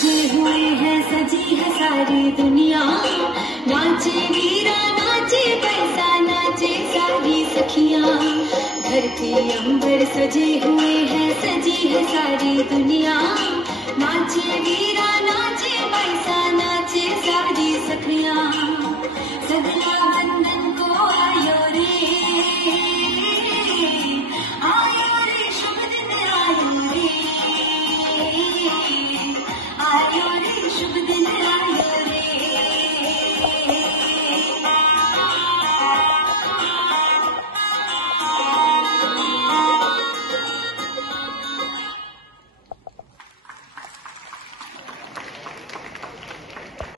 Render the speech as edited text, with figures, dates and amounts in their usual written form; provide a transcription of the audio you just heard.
सजे हुए हैं, सजी है सारी दुनिया। नाचे वीरा नाचे पैसा नाचे सारी सखियां। धरती अंबर सजे हुए हैं, सजी है सारी दुनिया। नाचे वीरा नाचे पैसा नाचे सारी सखियां। सदियां